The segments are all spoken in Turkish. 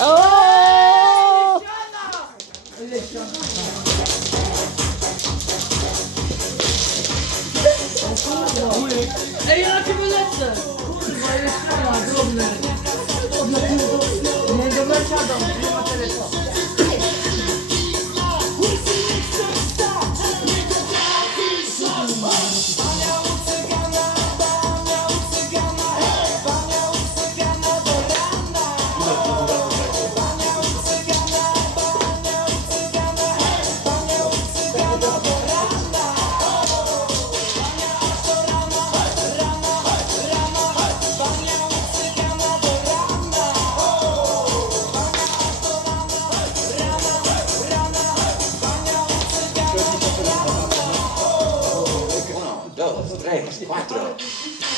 Oo! Ej, ja cię wylecę! Kurwa, jeszcze raz, drobne. velho, umas quatro.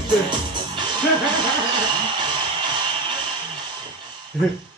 Czterech tańczy.